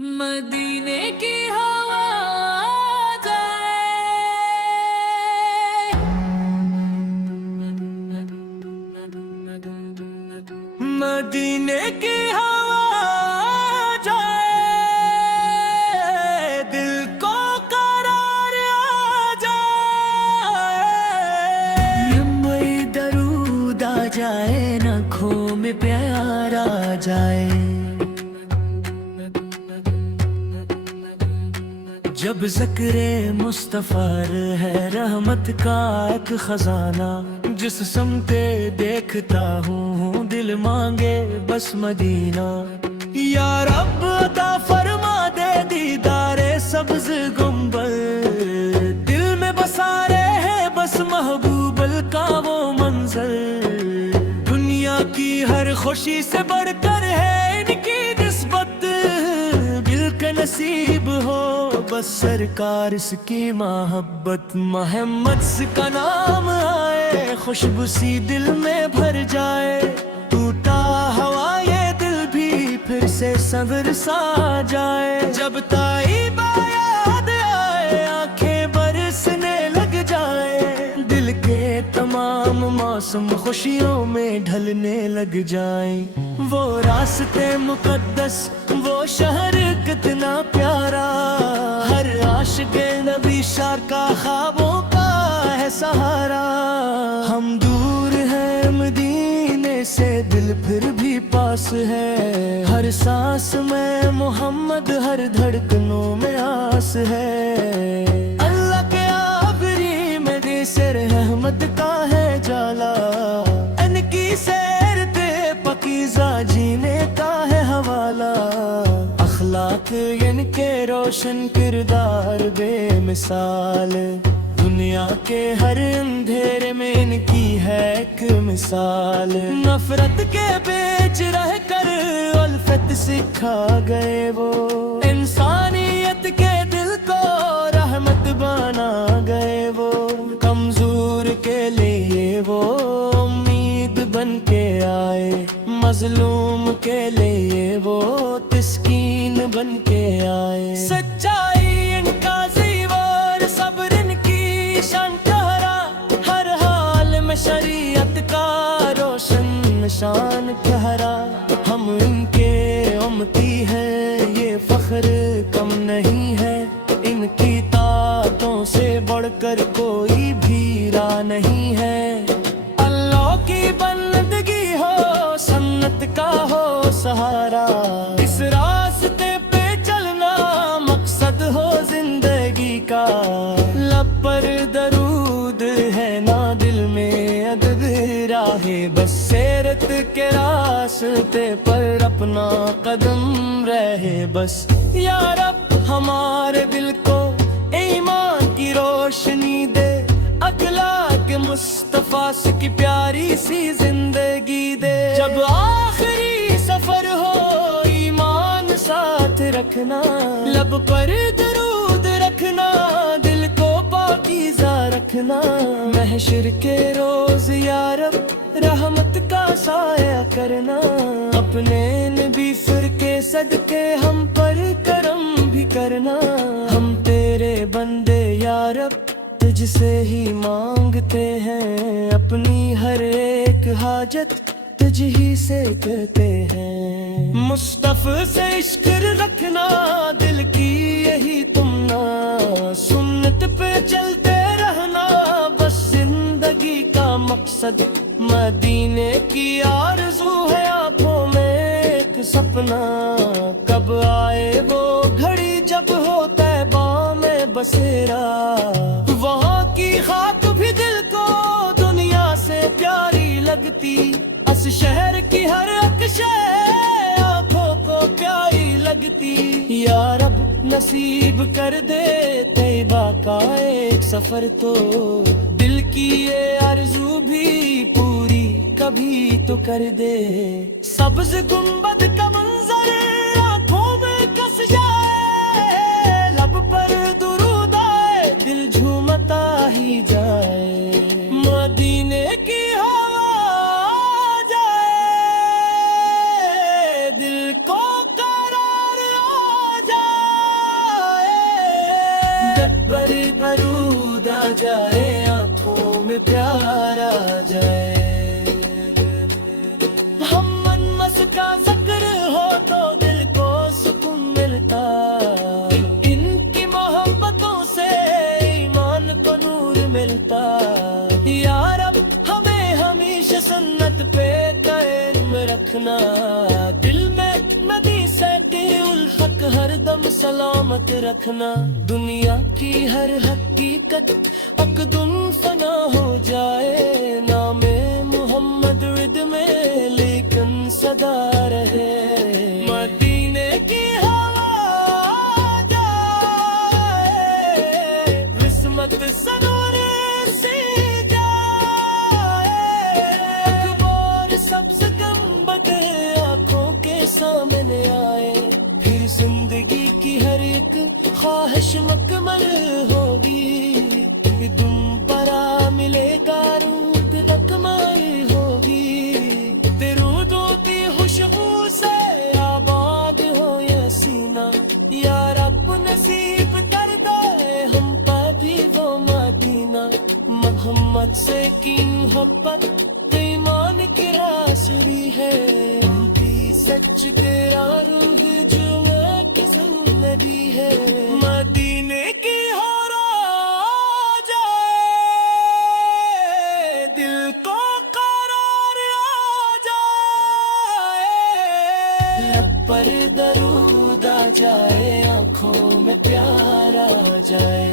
مدینے کی ہوا جائے، مدینے کی ہوا جائے، دل کو قرار آ جائے، نمائی درود آ جائے، ناکھوں میں پیار آ جائے، جب ذکر مصطفیٰ ہے رحمت کا ایک خزانہ، جس سمت دیکھتا ہوں دل مانگے بس مدینہ، یا رب عطا فرما دے دیدار سبز گنبد، دل میں بسا رہے ہیں بس محبوب کا وہ منظر، دنیا کی ہر خوشی سے بڑھ کر ہے ان کی نسبت، دل کے نصیب ہو بس سرکار اس کی محبت، محمد کا نام آئے خوشبو سی دل میں بھر جائے، ٹوٹا ہوا یہ دل بھی پھر سے صبر سا جائے، جب طیبہ یاد آئے آنکھیں برسنے لگ جائے، دل کے تمام موسم خوشیوں میں ڈھلنے لگ جائیں، وہ راستے مقدس وہ شہر کتنا پیارا، ہر عاشق نبی شار کا خوابوں کا ہے سہارا، ہم دور ہیں مدینے سے دل پھر بھی پاس ہے، ہر سانس میں محمد ہر دھڑکنوں میں آس ہے، اللہ کے آبری میں دیسر رحمت کا ہے جالا، ان کی سیر تے پکیزہ جینے کا ہے حوالہ، اخلاق ان کے روشن کردار بے مثال، دنیا کے ہر اندھیرے میں ان کی ہے ایک مثال، نفرت کے بیچ رہ کر الفت سکھا گئے وہ، انسانیت کے دل کو رحمت بنا گئے وہ، کمزور کے لیے وہ امید بن کے آئے، مظلوم کے لیے وہ تسکین بن کے آئے، سچائی ان کا زیور صبر ان کی شان ٹھہرا، ہر حال میں شریعت کا روشن نشان ٹھہرا، ہم ان کے امتی ہیں یہ فخر کم نہیں ہے، ان کی طاعتوں سے بڑھ کر کوئی بھی راہ نہیں ہے، اللہ کی بندگی ہو سنت کا ہو سہارا، اس راستے پہ چلنا مقصد ہو زندگی کا، لب پر درود ہے نا دل میں عدد راہ بس، سیرت کے راستے پر اپنا قدم رہے بس، یا رب ہمارے دل کو ایمان کی روشنی دے، اخلاق مصطفیٰ کی پیاری سی زندگی دے، جب آخری سفر ہو ایمان ساتھ رکھنا، لب پر درود رکھنا، دل کو پاکیزہ رکھنا، محشر کے روز یا رب رحمت کا سایہ کرنا، اپنے نبی فرقے صدقے ہم پر کرم بھی کرنا، ہم تیرے بندے یا رب تجھ سے ہی مانگتے ہیں، اپنی ہر ایک حاجت تجھ ہی سے کہتے ہیں، مصطفیٰ سے عشق رکھنا دل کی یہی تمنا، سنت پہ چلتے رہنا بس زندگی کا مقصد، مدینے کی آرزو ہے آنکھوں میں ایک سپنا، کب آئے وہ گھڑی جب ہو طیبہ میں بسیرا، وہاں کی خاک بھی دل کو دنیا سے پیاری لگتی، اس شہر کی ہر ایک شے آنکھوں کو پیاری لگتی، یا رب نصیب کر دے طیبہ کا ایک سفر تو، دل کی یہ آرزو بھی پوری کبھی تو کر دے، سبز گنبد کا منظر آنکھوں میں کس جائے، لب پر درود آئے دل جھومتا ہی جائے، مدینے کی ہوا جائے، دل کو قرار آ جائے۔ درود آ جائے آنکھوں میں پیار آ جائے محمد مس کا ذکر ہو تو دل کو سکون ملتا ان کی محبتوں سے ایمان کو نور ملتا یا رب ہمیں ہمیشہ سنت پہ قائم رکھنا دل میں ندی سیتی الحق ہر دم سلامت رکھنا دنیا کی ہر حقیقت اقدم فنا ہو جائے نام محمد ورد میں لیکن صدا رہے مدینے کی ہوا جائے قسمت سنور سی جائے اخبار سبز گنبد آنکھوں کے سامنے آئے پھر زندگی کی ہر ایک خواہش مکمل ہوگی دم برا ملے گا روح رقمائی ہوگی درودوں کی خوشبو سے آباد ہو یہ سینہ یا رب نصیب کر دے ہم پر بھی وہ مدینہ محمد سے کی محبت ایمان کی راسری ہے سچ تیرا روح جو کی زندگی ہے مدینے کی ہو جائے دل کو قرار آ جائے لب پر درود آ جائے آنکھوں میں پیار آ جائے